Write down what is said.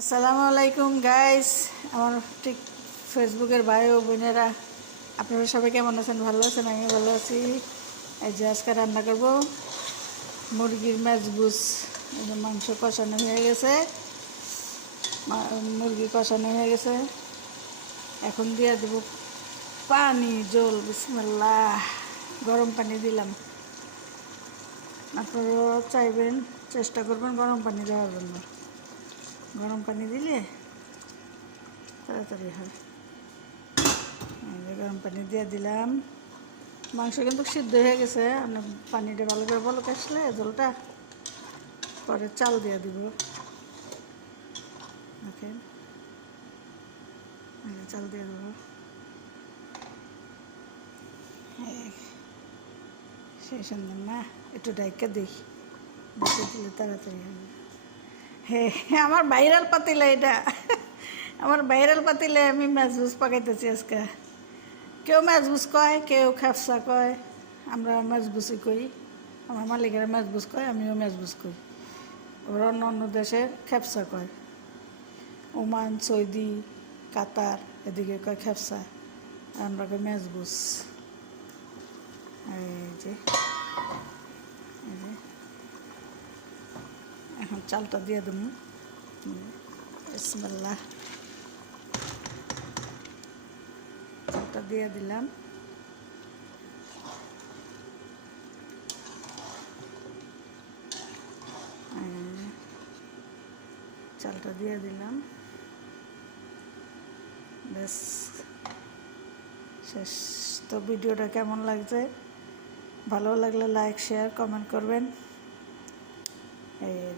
আসসালামু আলাইকুম গাইস, আমার ঠিক ফেসবুকের ভাই ও বোনেরা, আপনারা সবাই কেমন আছেন? ভালো আছেন? আমি ভালো আছি। এই যে আজকে রান্না করব মুরগির ম্যাজবুস। এই যে মাংস কষানো হয়ে গেছে, মুরগি কষানো হয়ে গেছে। এখন দিয়ে দেব পানি, জল। বিসমিল্লাহ। গরম পানি দিলাম। আপনারাও চাইবেন, চেষ্টা করবেন গরম পানি দেওয়ার জন্য। গরম পানি দিলে তাড়াতাড়ি হয়। গরম পানি দিয়ে দিলাম। মাংস কিন্তু সিদ্ধ হয়ে গেছে। আপনার পানিটা ভালো করে বলক আসলে জলটা পরে চাল দিয়ে দিব। ওকে, চাল দিয়ে দেবো। সেই সুন্দর না, একটু ডাইকা দিই, ডাইকা দিলে তাড়াতাড়ি হবে। হ্যাঁ, আমার ভাইরাল পাতিলে এটা। আমার ভাইরাল পাতিলে আমি ম্যাজবুস পাকাইতেছি আজকে। কেউ ম্যাজবুস কয়, কেউ খ্যাপসা কয়, আমরা ম্যাজবুসই কই। আমার মালিকেরা ম্যাজবুস কয়, আমিও ম্যাজবুস কই। ওরা অন্য অন্য দেশে খ্যাপসা কয়। ওমান, সৌদি, কাতার এদিকে কয় খ্যাপসা, আমরা কই ম্যাজবুস। এই যে এখন চালটা দিয়ে দেবো। বিসমিল্লাহ। চালটা দিয়ে দিলাম। চালটা দিয়ে দিলাম, বেশ শেষ। তো ভিডিওটা কেমন লাগছে? ভালো লাগলে লাইক, শেয়ার, কমেন্ট করবেন। এই